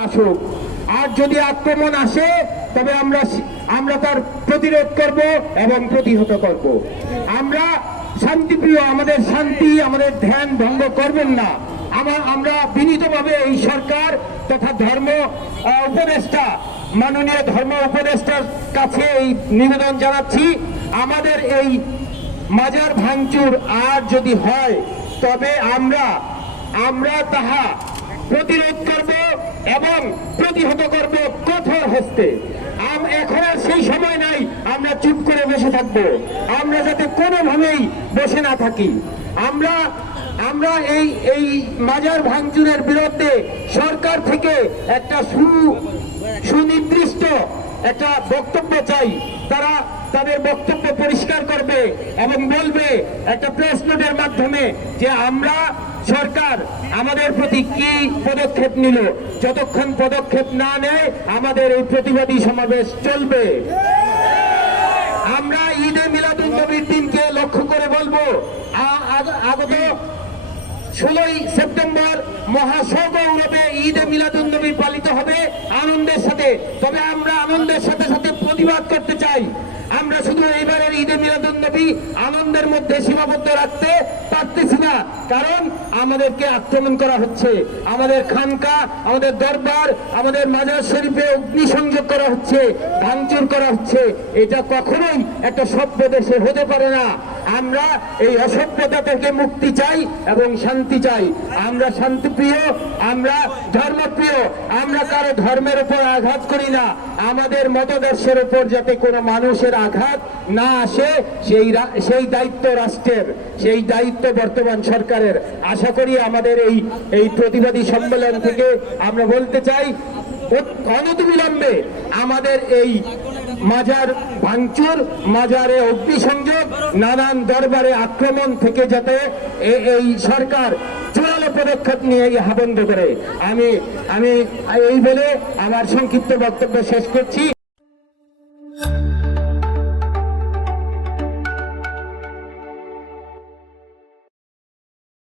আসুক, আর যদি আক্রমণ আসে তবে আমরা তার প্রতিরোধ করব এবং প্রতিহত করব। আমরা শান্তিপ্রিয়, আমাদের শান্তি, আমাদের ধ্যান ভঙ্গ করবেন না। আমরা বিনীতভাবে এই সরকার তথা ধর্ম উপদেষ্টা, মাননীয় ধর্ম উপদেষ্টার কাছে এই নিবেদন জানাচ্ছি, আমাদের এই মাজার ভাঙচুর আর যদি হয় তবে আমরা তাহা প্রতিরোধ করব এবং প্রতিহত করব কঠোর হস্তে। এখন আর সেই সময় নাই আমরা চুপ করে বসে থাকব। আমরা যাতে কোনোভাবেই বসে না থাকি। আমরা এই মাজার ভাঙচুরের বিরুদ্ধে সরকার থেকে একটা সুনির্দিষ্ট একটা বক্তব্য চাই। তারা তাদের বক্তব্য পরিষ্কার করবে এবং বলবে একটা প্রেস নোটের মাধ্যমে যে সরকার আমাদের প্রতি কি পদক্ষেপ নিল। যতক্ষণ পদক্ষেপ না নেয় আমাদের এই প্রতিবাদী সমাবেশ চলবে। আমরা ঈদে মিলাদুন্নবীর দিনকে লক্ষ্য করে বলবো, আগত 16ই সেপ্টেম্বর মহাসগৌরবে ঈদে মিলাদুন্নবী পালিত হবে আনন্দের সাথে। তবে আমরা আনন্দের সাথে সাথে প্রতিবাদ করতে চাই। আমরা শুধু এবারের ঈদে মিলাদুন্নবী আনন্দের মধ্যে সীমাবদ্ধ রাখতে পারতেছি না, কারণ আমাদেরকে আক্রমণ করা হচ্ছে। আমাদের খানকা, আমাদের দরবার, আমাদের মাজার শরীফে অগ্নিসংযোগ করা হচ্ছে, ভাঙচুর করা হচ্ছে। এটা কখনোই একটা সভ্য দেশে হতে পারে না। আমরা এই অসভ্যতা থেকে মুক্তি চাই এবং শান্তি চাই। আমরা শান্তিপ্রিয়, আমরা ধর্মপ্রিয়, আমরা কারো ধর্মের উপর আঘাত করি না। আমাদের মতদর্শের উপর যাতে কোনো মানুষের আঘাত না আসে সেই দায়িত্ব রাষ্ট্রের, সেই দায়িত্ব বর্তমান সরকারের। আশা করি আমাদের এই প্রতিবাদী সম্মেলন থেকে আমরা বলতে চাই, অনতিবিলম্বে আমাদের এই মাজার ভাঙচুর, মাজারে অগ্নিসংযোগ, নানান দরবারে আক্রমণ থেকে যাতে এই সরকার জোরালো পদক্ষেপ নিয়ে বন্ধ করে। আমি এই বলে আমার সংক্ষিপ্ত বক্তব্য শেষ করছি।